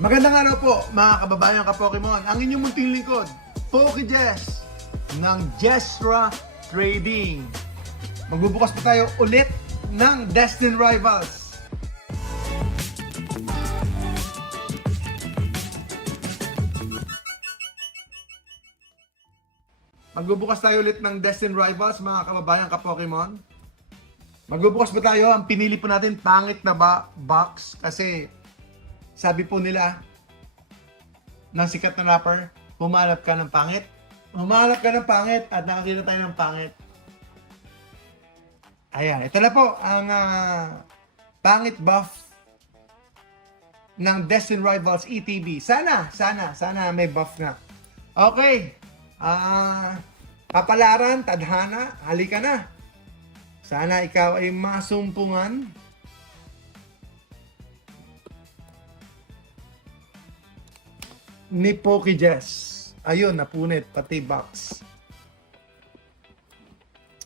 Magandang araw po mga kababayan ka-Pokemon. Ang inyong munting lingkod, PokeJess ng Jessra Trading. Magbubukas pa tayo ulit ng Destined Rivals. Magbubukas tayo ulit ng Destined Rivals mga kababayan ka-Pokemon. Magbubukas pa tayo. Ang pinili po natin pangit na box kasi sabi po nila ng sikat na rapper, humanap ka ng pangit. Humanap ka ng pangit at nakakita tayo ng pangit. Ayan, ito na po ang pangit buff ng Destined Rivals ETB. Sana may buff na. Okay. Kapalaran, tadhana, halika na. Sana ikaw ay masumpungan. Ni PokeJess. Ayun, napunit, pati box.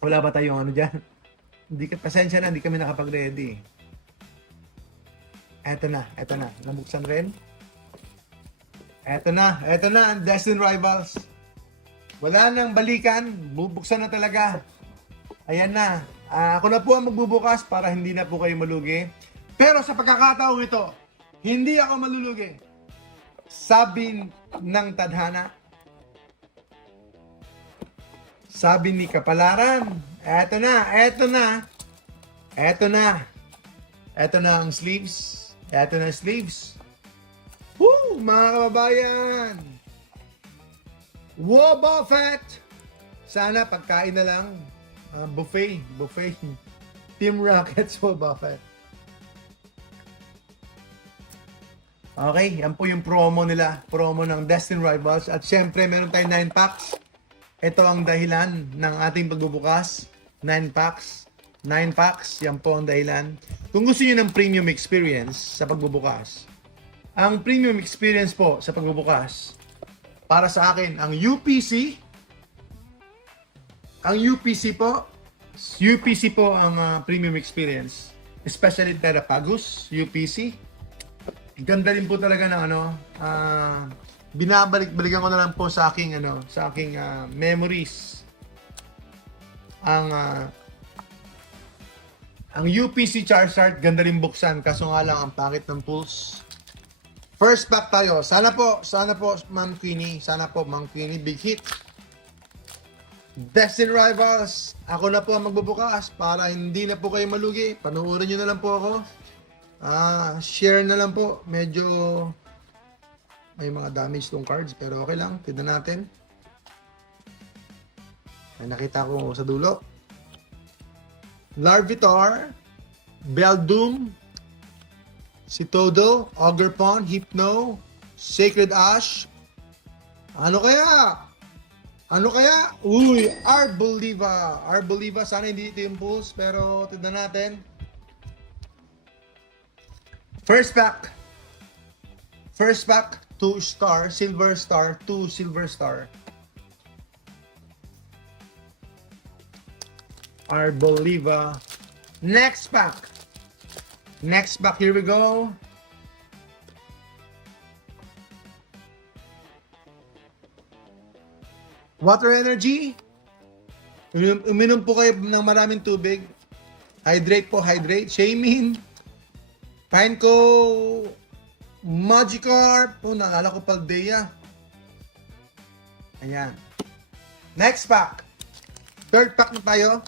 Wala ba tayong ano dyan? Pasensya na, hindi kami nakapag-ready. Eto na. Nabuksan rin. Eto na, ang Destined Rivals. Wala nang balikan, bubuksan na talaga. Ayan na. Ako na po ang magbubukas para hindi na po kayo malugi. Pero sa pagkakataong ito, hindi ako malulugi. Sabi ng tadhana, sabi ni kapalaran, eto na ang sleeves. Eto na sleeves. Woo! Mga kababayan! Wow, Buffett! Sana pagkain na lang. Buffet. Team Rockets, wow, Buffett. Okay, yan po yung promo nila. Promo ng Destined Rivals. At syempre, meron tayong 9 packs. Ito ang dahilan ng ating pagbubukas. 9 packs. 9 packs, yan po ang dahilan. Kung gusto niyo ng premium experience sa pagbubukas, ang premium experience po sa pagbubukas, para sa akin, ang UPC. Ang UPC po ang premium experience. Especially Terrapagus, UPC. Ganda rin po talaga ng binabalik-balikan ko na lang po sa aking memories. Ang UPC Charizard ganda rin buksan kaso nga lang ang pangit ng pulse. First pack tayo. Sana po Ma'am Queenie, big hit. Destined Rivals. Ako na po ang magbubukas para hindi na po kayo malugi. Panoorin niyo na lang po ako. Share na lang po. Medyo may mga damage tong cards pero okay lang. Tignan natin. Ay, nakita ko sa dulo. Larvitar, Beldum, Citodel, Ogerpon, Hypno, Sacred Ash. Ano kaya? Uy, Arboliva. Sana hindi ito yung pulse pero tignan natin. First pack, 2 star, silver star, 2 silver star. Arboliva. Next pack, here we go. Water energy. Uminom po kayo ng maraming tubig. Hydrate. Shaymin. Pineco, Magikarp. Naalala ko Paldea. Ayan. Next pack. Third pack na tayo.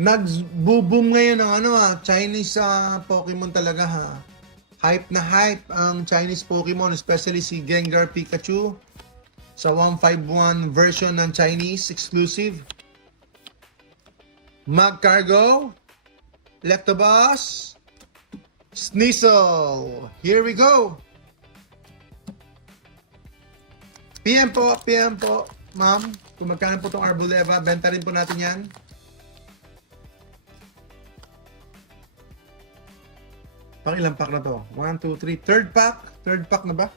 Nag-boom ngayon ng Chinese Pokemon talaga ha. Hype na hype ang Chinese Pokemon, especially si Gengar Pikachu sa 151 version ng Chinese exclusive. Magcargo, Electabuzz, Sneasel. Here we go. PM po, ma'am. Kung magkano po itong Arboliva, benta rin po natin yan. Pang ilang pack na to? 1, 2, 3. Third pack na ba?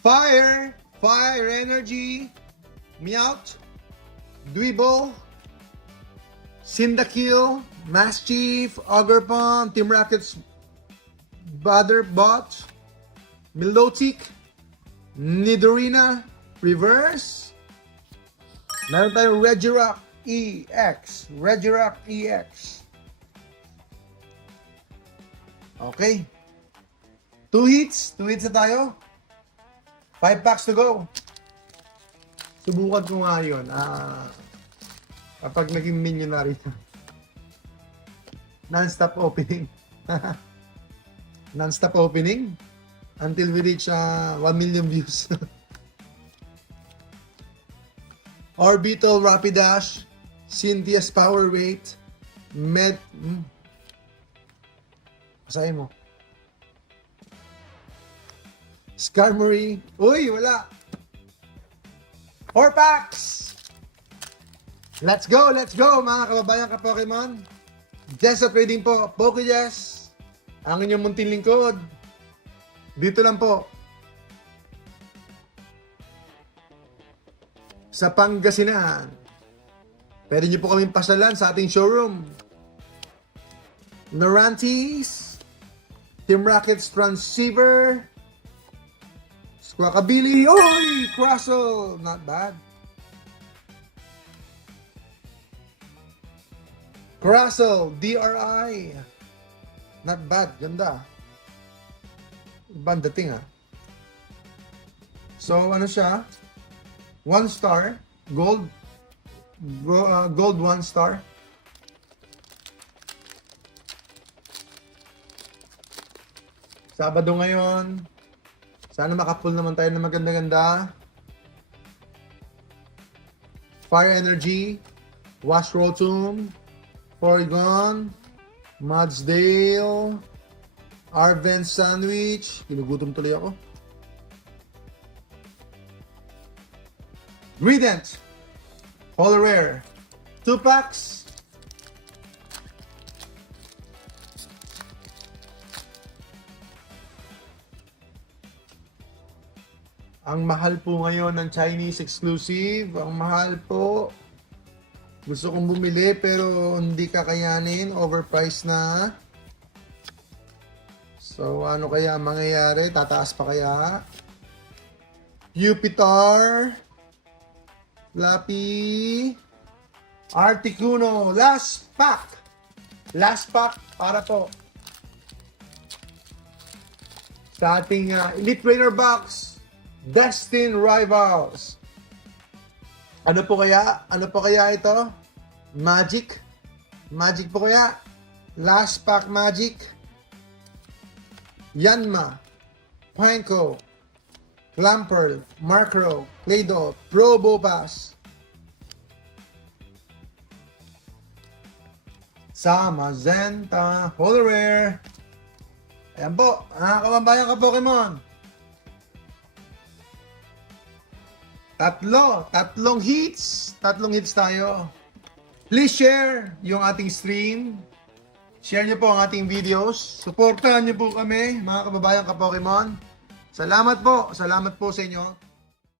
Fire Energy, Meowth, Dwebble, Cyndaquil, Maschief, Ogerpon, Team Rockets Butterbot, Milotic, Nidorina, Reverse. Meron tayong Regirock EX. Regirock EX. Okay. 2 hits. 2 hits na tayo. 5 packs to go. Subukan ko nga yun. Kapag naging millionaire na. Non-stop opening. Non-stop opening until we reach 1 million views. Orbital Rapidash, Cynthia's Power Rate, Basahin mo. Skarmory. Uy, wala. 4 packs! Let's go mga kababayan ka-Pokemon. Jess of Trading po, PokeJess. Ang inyong munting lingkod. Dito lang po. Sa Pangasinan. Pwede niyo po kaming pasyalan sa ating showroom. Narantis, Team Rockets Transceiver, Squawkabilly, oy! Crustle, not bad. Crustle, DRI, not bad, ganda. Ibang dating So ano siya? 1 star, gold 1 star. Sabado ngayon. Sana makapull naman tayo ng maganda-ganda. Fire Energy, Wash Rotom, Porygon, Mudsdale, Arven Sandwich. Ginugutom tuloy ako. Gradient, Holo Rare, 2 packs. Ang mahal po ngayon ng Chinese exclusive. Ang mahal po. Gusto kong bumili pero hindi kakayanin. Overpriced na. So ano kaya mangyayari? Tataas pa kaya? Pupitar, Flappy, Articuno. Last pack. Last pack para po sa ating Elite Trainer Box. Destined Rivals. Ano po kaya? Ano po kaya ito? Magic? Magic po kaya? Last pack Magic. Yanma, Pineco, Clamperl, Markro, Play-Doh, Probopass. Zamazenta, Holo Rare. Ayan po, mga kababayan ka Pokemon. Tatlong hits tayo. Please share yung ating stream. Share niyo po ang ating videos. Suportahan niyo po kami, mga kababayan ka Pokemon. Salamat po sa inyo.